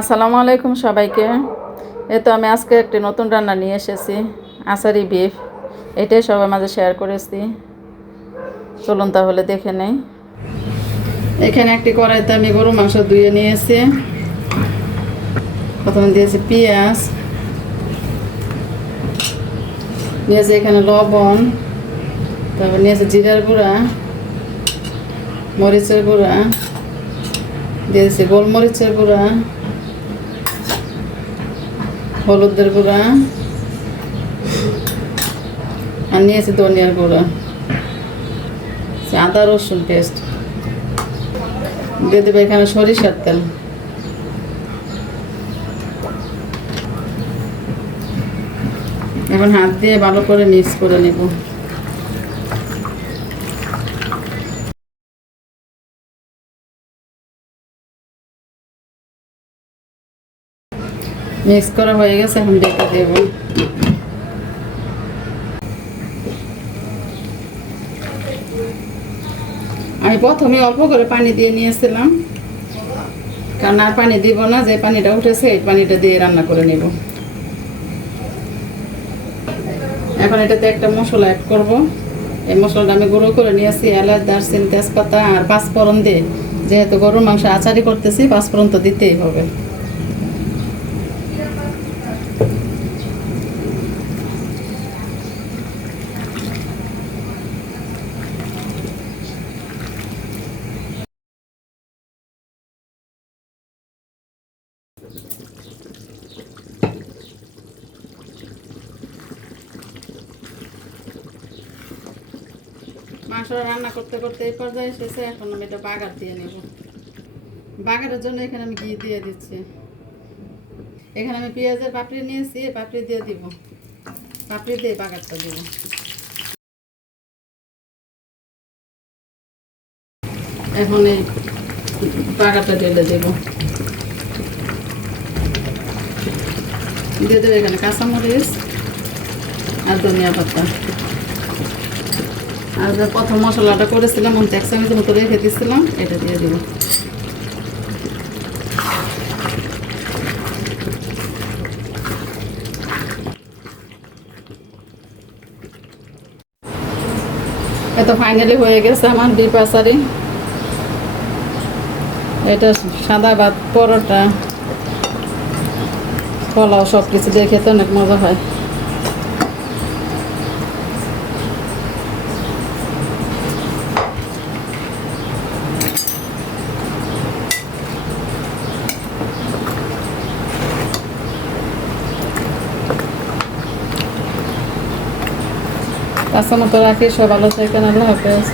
আসসালামু আলাইকুম সবাইকে। তো আমি আজকে একটি নতুন রান্না নিয়ে এসেছি, আচারি বিফ। এটাই সবার মাঝে শেয়ার করেছি। চলুন তাহলে দেখে নেই। এখানে একটি কড়াইতে আমি গরু মাংস ধুয়ে নিয়েছি। প্রথমে দিয়েছি পেঁয়াজ, নিয়েছি এখানে লবণ, তারপর নিয়েছি জিরার গুঁড়া, মরিচের গুঁড়া, দিয়েছি গোলমরিচের গুঁড়া, হলুদের গুঁড়া, আর নিয়েছি ধনিয়ার গুঁড়া, আদা রসুন পেস্ট, দিয়ে দেবো এখানে সরিষার তেল। এখন হাত দিয়ে ভালো করে মিক্স করে নেব। মিক্স করা হয়ে গেছে, এখন ডেকে দেব। আমি প্রথমে অল্প করে পানি দিয়ে নিয়েছিলাম, কারণ আর পানি দিব না, যে পানিটা উঠেছে এই পানিটা দিয়ে রান্না করে নেব। এখন এটাতে একটা মশলা অ্যাড করব। এই মশলাটা আমি গুঁড়ো করে নিয়েছি, এলাচ, দারচিনি, তেজপাতা আর পাঁচফোড়ন দিয়ে। যেহেতু গরুর মাংস আচারি করতেছি, পাঁচফোড়ন তো দিতেই হবে। মাংস রান্না করতে করতে এই পর্যায়ে এসেছে, এখন আমি এটা বাগার দিয়ে নেব। বাগারের জন্য এখানে আমি ঘি দিয়ে দিচ্ছি। এখানে আমি পেঁয়াজের পাপড়ি নিয়েছি, পাপড়ি দিয়ে দিব। পাপড়ি দিয়ে বাগারটা দিব। এখন এই বাগারটা ঢেলে দেব। দিয়ে দেবো এখানে কাঁচামরিচ আর ধনিয়া পাতা। আর যে প্রথম মশলাটা করেছিলাম, আমি 1 চামচের মতো রেখে দিচ্ছিলাম, এটা দিয়ে দেবো। এটা ফাইনালি হয়ে গেছে আমার বিফ আচারি। এটা সাদা ভাত, পরোটা, পোলাও সব কিছু দিয়ে খেতে অনেক মজা হয়। আজকের মতো রাখি, সব ভালো থাকেন, আল্লাহ হাফেজ।